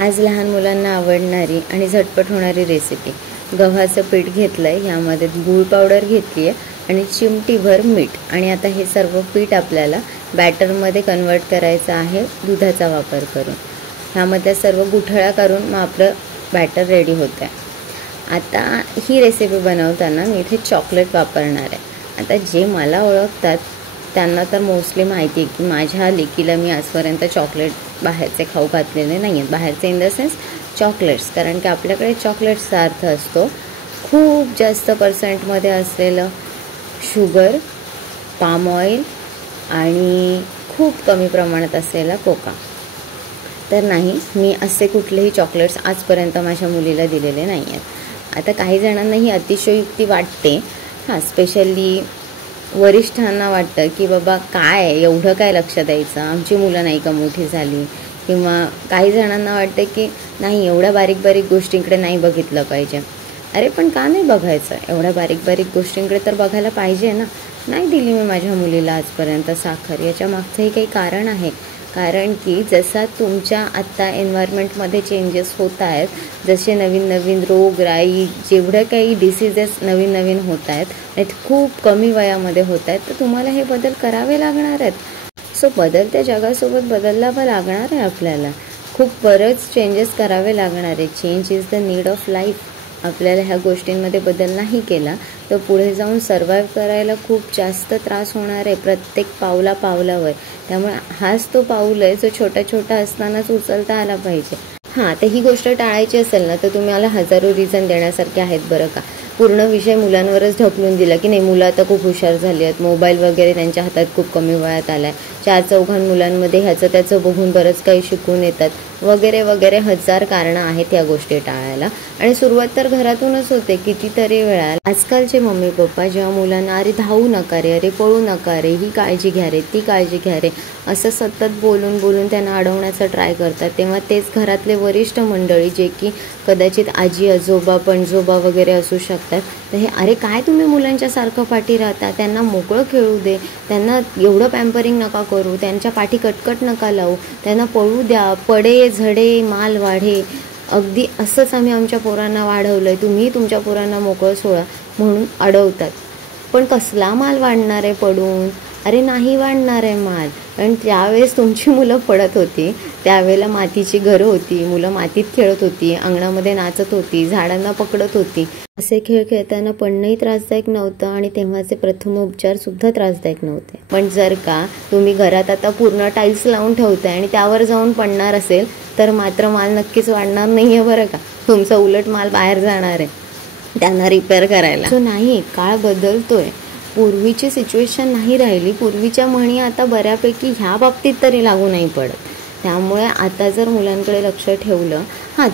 आज लहान मुलांना आवडणारी आणि झटपट होणारी रेसिपी. गव्हाचं पीठ घेतलं आहे, ह्यामध्ये गूळ पावडर घेतली आहे आणि चिमटीभर मीठ. आणि आता हे सर्व पीठ आपल्याला बॅटरमध्ये कन्वर्ट करायचं आहे दुधाचा वापर करून. ह्यामध्ये सर्व गुठळ्या करून मग आपलं बॅटर रेडी होतं आहे. आता ही रेसिपी बनवताना मी इथे चॉकलेट वापरणार आहे. आता जे मला ओळखतात त्यांना तर मोस्टली माहिती आहे की माझ्या लेकीला मी आजपर्यंत चॉकलेट बाहेरचे खाऊ घातलेले नाही आहेत. बाहेरचे इन द सेन्स चॉकलेट्स, कारण की आपल्याकडे चॉकलेट्सचा अर्थ असतो खूप जास्त पर्सेंटमध्ये असलेलं शुगर, पाम ऑइल आणि खूप कमी प्रमाणात असलेला कोका. तर नाही, मी असे कुठलेही चॉकलेट्स आजपर्यंत माझ्या मुलीला दिलेले नाही आहेत. आता काही जणांना ही अतिशयोक्ती वाटते, स्पेशली वरिष्ठांना वाटतं की बाबा काय एवढं काय लक्ष द्यायचं, आमची मुलं नाही का मोठी झाली. किंवा काही जणांना वाटतं की नाही, एवढ्या बारीक बारीक गोष्टींकडे नाही बघितलं पाहिजे. अरे पण का नाही बघायचं, एवढ्या बारीक बारीक गोष्टींकडे तर बघायला पाहिजे ना. नाही दिली मी माझ्या मुलीला आजपर्यंत साखर. याच्या मागचंही काही कारण आहे. कारण की जसा तुमच्या आत्ता एन्व्हायरमेंटमध्ये चेंजेस होत आहेत, जसे नवीन नवीन रोगराई, जेवढं काही डिसीजेस नवीन नवीन होत आहेत आणि खूप कमी वयामध्ये होत आहेत, तर तुम्हाला हे बदल करावे लागणार आहेत. सो बदलत्या जगासोबत बदलावं लागणार आहे आपल्याला. खूप बरंच चेंजेस करावे लागणार आहे. Change is the need of life. आपल्याला ह्या गोष्टींमध्ये बदल नाही केला तर पुढे जाऊन सर्वाईव्ह करायला खूप जास्त त्रास होणार आहे प्रत्येक पावलावर. त्यामुळे हाच तो पाऊल आहे जो छोटा छोटा असतानाच उचलता आला पाहिजे. तर ही गोष्ट टाळायची असेल ना, तर तुम्हाला हजारो रिझन देण्यासारखे आहेत बरं का. पूर्ण विषय मुलांवरच ढकलून दिला की नाही, मुलं आता खूप हुशार झाली आहेत, मोबाईल वगैरे त्यांच्या हातात खूप कमी वयात आला आहे, 4-4 मुलांमध्ये ह्याचं त्याचं बघून बरंच काही शिकून येतात वगैरे वगैरे. हजार कारणं आहेत या गोष्टी टाळायला. आणि सुरुवात तर घरातूनच होते कितीतरी वेळा. आजकालचे मम्मी पप्पा जेव्हा मुलांना अरे धावू नका रे, अरे पळू नका रे, ही काळजी घ्या रे, ती काळजी घ्या रे, असं सतत बोलून बोलून त्यांना अडवण्याचा ट्राय करतात, तेव्हा तेच घरातले वरिष्ठ मंडळी, जे की कदाचित आजी आजोबा पणजोबा वगैरे असू शकतात, तर हे अरे काय तुम्ही मुलांच्या सारखं पाठी राहता, त्यांना मोकळं खेळू दे, त्यांना एवढं पॅम्परिंग नका करू, त्यांच्या पाठी कटकट नका लावू, त्यांना पळू द्या, पडे झडे माल वाढे. अगदी असंच आम्ही आमच्या पोरांना वाढवलंय, तुम्ही तुमच्या पोरांना मोकळं सोडा म्हणून अडवतात. पण कसला माल वाढणार आहे पडून? अरे नाही वाढणार आहे माल. कारण त्यावेळेस तुमची मुलं पडत होती, त्यावेळेला मातीची घरं होती, मुलं मातीत खेळत होती, अंगणामध्ये नाचत होती, झाडांना पकडत होती. असे खेळ खेळताना पडणंही त्रासदायक नव्हतं आणि तेव्हाचे प्रथमोपचार सुद्धा त्रासदायक नव्हते. पण जर का तुम्ही घरात आता पूर्ण टाईल्स लावून ठेवताय आणि त्यावर जाऊन पडणार असेल तर मात्र माल नक्कीच वाढणार नाही आहे बरं का. तुमचा उलट माल बाहेर जाणार आहे त्यांना रिपेअर करायला. सो नाही, काळ बदलतोय. पूर्वीची सिच्युएशन नाही राहिली. पूर्वीच्या म्हणी आता बऱ्यापैकी ह्या बाबतीत तरी लागू नाही पडत. त्यामुळे आता जर मुलांकडे लक्ष ठेवलं,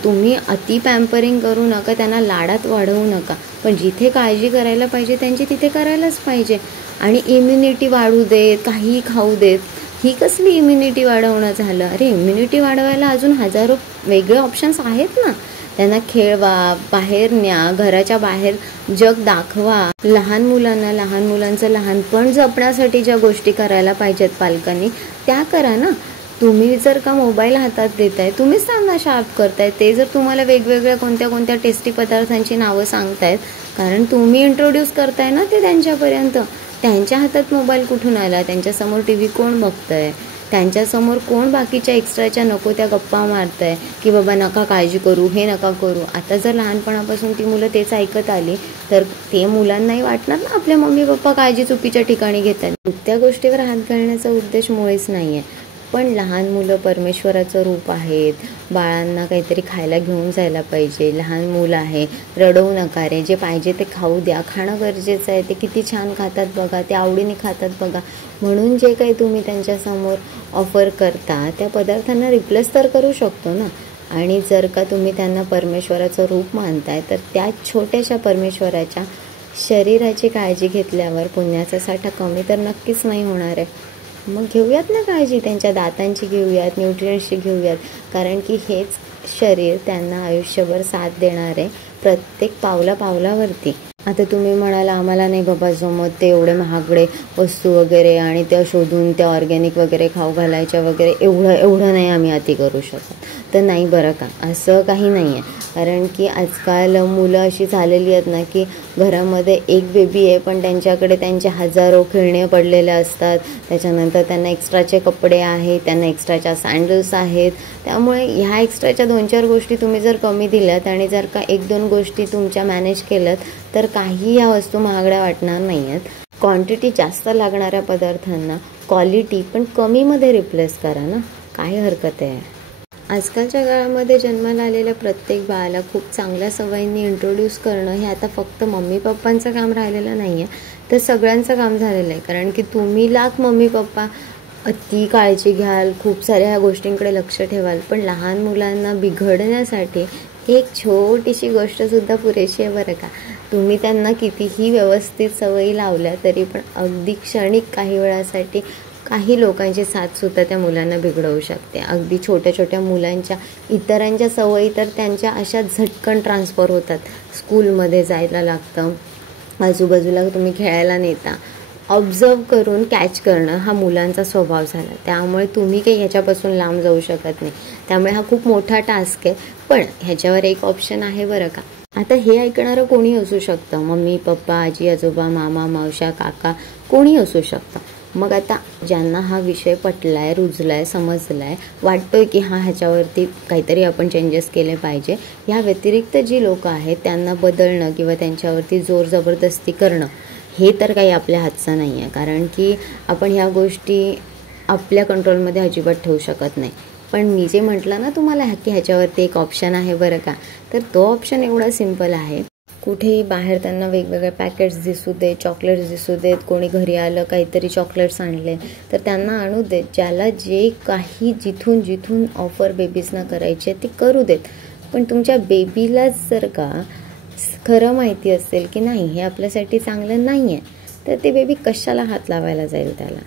तुम्ही अति पॅम्परिंग करू नका, त्यांना लाडात वाढवू नका, पण जिथे काळजी करायला पाहिजे त्यांची तिथे करायलाच पाहिजे. आणि इम्युनिटी वाढू देत, काहीही खाऊ देत, ही कसली इम्युनिटी वाढवणं झालं? अरे इम्युनिटी वाढवायला अजून हजारो वेगळे ऑप्शन्स आहेत ना. त्यांना खेळवा, बाहेर न्या, घराच्या बाहेर जग दाखवा. लहान मुलांचं लहानपण जपण्यासाठी ज्या गोष्टी करायला पाहिजेत पालकांनी त्या करा ना. तुम्ही जर का मोबाईल हातात देताय, तुम्हीच त्यांना शार्प करताय. ते जर तुम्हाला वेगवेगळ्या कोणत्या टेस्टी पदार्थांची नावं सांगतायत, कारण तुम्ही इंट्रोड्यूस करताय ना ते त्यांच्यापर्यंत. त्यांच्या हातात मोबाईल कुठून आला? त्यांच्यासमोर टी व्ही कोण बघतंय? त्यांच्यासमोर कोण बाकीच्या एक्स्ट्राच्या नको त्या गप्पा मारतंय की बाबा नका काळजी करू, हे नका करू. आता जर लहानपणापासून ती मुलं तेच ऐकत आली तर ते मुलांनाही वाटणार ना आपल्या मम्मी पप्पा काळजी चुकीच्या ठिकाणी घेतात. त्या गोष्टीवर हात घालण्याचा उद्देश मुळीच नाही आहे. पण लहान मुलं परमेश्वराचं रूप आहेत. बाळांना काहीतरी खायला घेऊन जायला पाहिजे. लहान मुलं आहे, रडवू नका रे, जे पाहिजे ते खाऊ द्या. खाणं गरजेचं आहे. ते किती छान खातात बघा, ते आवडीने खातात बघा. म्हणून जे काही तुम्ही त्यांच्यासमोर ऑफर करता त्या पदार्थांना रिप्लेस तर करू शकतो ना. आणि जर का तुम्ही त्यांना परमेश्वराचं रूप मानताय तर त्या छोट्याशा परमेश्वराच्या शरीराची काळजी घेतल्यावर पुण्याचा साठा कमी तर नक्कीच नाही होणार आहे. मग घेऊयात ना काळजी, त्यांच्या दातांची घेऊयात, न्यूट्रियन्सची घेऊयात. कारण की हेच शरीर त्यांना आयुष्यभर साथ देणार आहे प्रत्येक पावलावरती. आता तुम्ही म्हणाला आम्हाला नाही बाबा जमत ते एवढे महागडे वस्तू वगैरे आणि त्या शोधून त्या ऑर्गॅनिक वगैरे खाऊ घालायच्या वगैरे, एवढं नाही आम्ही अति करू शकत. तर नाही बरं का, असं काही नाही आहे. कारण की आजकाल मुलं अशी झालेली आहेत ना की घरामध्ये एक बेबी आहे पण त्यांच्याकडे त्यांचे हजारो खेळणे पडलेले असतात. त्याच्यानंतर त्यांना एक्स्ट्राचे कपडे आहेत, त्यांना एक्स्ट्राच्या सँडल्स आहेत. त्यामुळे ह्या एक्स्ट्राच्या 2-4 गोष्टी तुम्ही जर कमी दिल्यात आणि जर का 1-2 गोष्टी तुमच्या मॅनेज केल्यात तर काही ह्या वस्तू महागड्या वाटणार नाही आहेत. क्वांटिटी जास्त लागणाऱ्या पदार्थांना क्वालिटी पण कमीमध्ये रिप्लेस करा ना, काही हरकत आहे. आजकालच्या काळामध्ये जन्माला आलेल्या प्रत्येक बाळाला खूप चांगल्या सवयींनी इंट्रोड्यूस करणं हे आता फक्त मम्मी पप्पांचं काम राहिलेलं नाही आहे, तर सगळ्यांचं काम झालेलं आहे. कारण की तुम्ही लाख मम्मी पप्पा अति काळजी घ्याल, खूप साऱ्या ह्या गोष्टींकडे लक्ष ठेवाल, पण लहान मुलांना बिघडण्यासाठी एक छोटीशी गोष्टसुद्धा पुरेशी आहे बरं का. तुम्ही त्यांना कितीही व्यवस्थित सवयी लावल्या तरी पण अगदी क्षणिक काही वेळासाठी काही लोकांची साथसुद्धा त्या मुलांना बिघडवू शकते. अगदी छोट्या छोट्या मुलांच्या इतरांच्या सवयी तर त्यांच्या अशा झटकन ट्रान्सफर होतात. स्कूलमध्ये जायला लागतं, आजूबाजूला तुम्ही खेळायला नेता, ऑब्झर्व करून कॅच करणं हा मुलांचा स्वभाव झाला. त्यामुळे तुम्ही काही ह्याच्यापासून लांब जाऊ शकत नाही. त्यामुळे हा खूप मोठा टास्क आहे. पण ह्याच्यावर एक ऑप्शन आहे बरं का. आता हे ऐकणारं कोणी असू शकतं, मम्मी पप्पा, आजी आजोबा, मामा मावशा, काका, कोणी असू शकतं. मग आता ज्यांना हा विषय पटलाय, रुजलाय, समजलाय, वाटतोय की ह्याच्यावरती काहीतरी आपण चेंजेस केले पाहिजे, ह्या व्यतिरिक्त जी लोकं आहेत त्यांना बदलणं किंवा त्यांच्यावरती जोर जबरदस्ती करणं हे तर काही आपल्या हातचं नाही आहे. कारण की आपण ह्या गोष्टी आपल्या कंट्रोलमध्ये अजिबात ठेवू शकत नाही. पण मी जे म्हटलं ना तुम्हाला की ह्याच्यावरती एक ऑप्शन आहे बरं का, तर तो ऑप्शन एवढा सिम्पल आहे. कुठेही बाहेर त्यांना वेगवेगळे पॅकेट्स दिसू देत, चॉकलेट्स दिसू देत, कोणी घरी आलं काहीतरी चॉकलेट्स आणले तर त्यांना आणू देत. ज्याला जे काही जिथून ऑफर बेबीजना करायचे ते करू देत. पण तुमच्या बेबीलाच जर का खरं माहिती असेल की नाही हे आपल्यासाठी चांगलं नाही आहे, तर ते बेबी कशाला हात लावायला जाईल त्याला.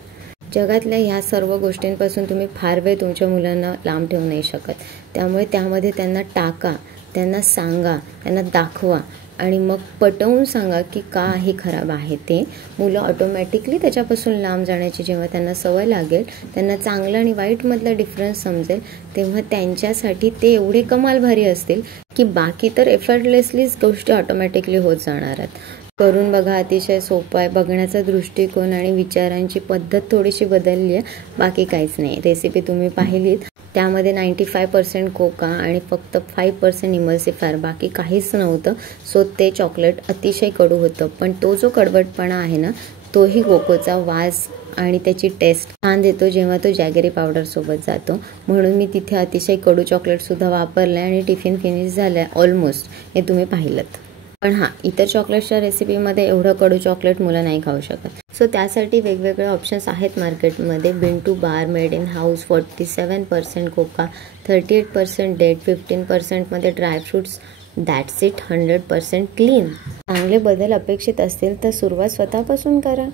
जगातल्या ह्या सर्व गोष्टींपासून तुम्ही फार वेळ तुमच्या मुलांना लांब ठेवू नाही शकत. त्यामुळे त्यामध्ये त्यांना टाका, त्यांना सांगा, त्यांना दाखवा आणि मग पटवून सांगा की का हे खराब आहे ते. मुलं ऑटोमॅटिकली त्याच्यापासून लांब जाण्याची जेव्हा त्यांना सवय लागेल, त्यांना चांगलं आणि वाईटमधला डिफरन्स समजेल, तेव्हा त्यांच्यासाठी ते एवढे कमाल भारी असतील की बाकी तर एफर्टलेसलीच गोष्टी ऑटोमॅटिकली होत जाणार आहेत. करून बघा, अतिशय सोपं आहे. बघण्याचा दृष्टिकोन आणि विचारांची पद्धत थोडीशी बदलली आहे, बाकी काहीच नाही. रेसिपी तुम्ही पाहिलीत, त्यामध्ये 95% कोका आणि फक्त 5% इमल्सिफायर, बाकी काहीच नव्हतं. सो ते चॉकलेट अतिशय कडू होतं. पण तो जो कडवटपणा आहे ना, तोही कोकोचा वास आणि त्याची टेस्ट छान देतो जेव्हा तो जॅगरी पावडरसोबत जातो. म्हणून मी तिथे अतिशय कडू चॉकलेटसुद्धा वापरलं आहे आणि टिफिन फिनिश झालं आहे ऑलमोस्ट, हे तुम्ही पाहिलं. पण हां, इतर चॉकलेट्सच्या रेसिपीमध्ये एवढं कडू चॉकलेट मुलं नाही खाऊ शकत. सो त्यासाठी वेगवेगळे ऑप्शन्स आहेत मार्केटमध्ये. Bintu bar, made in house, 47% cocoa, 38% date, 15% dry fruits. That's it. 100% clean. चांगले बदल अपेक्षित असतील तर सुरुवात स्वतःपासून करा.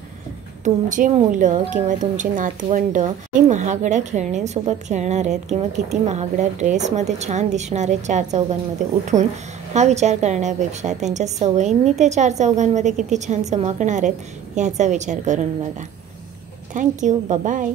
तुमची मुलं किंवा तुमची नातवंड ही महागड्या खेळण्यांसोबत खेळणार आहेत किंवा किती महागड्या ड्रेसमध्ये छान दिसणार आहेत 4 चौघांमध्ये उठून, हा विचार करण्यापेक्षा त्यांच्या सवयींनी ते 4 चौघांमध्ये किती छान चमकणार आहेत ह्याचा विचार करून बघा. थँक्यू. बाय.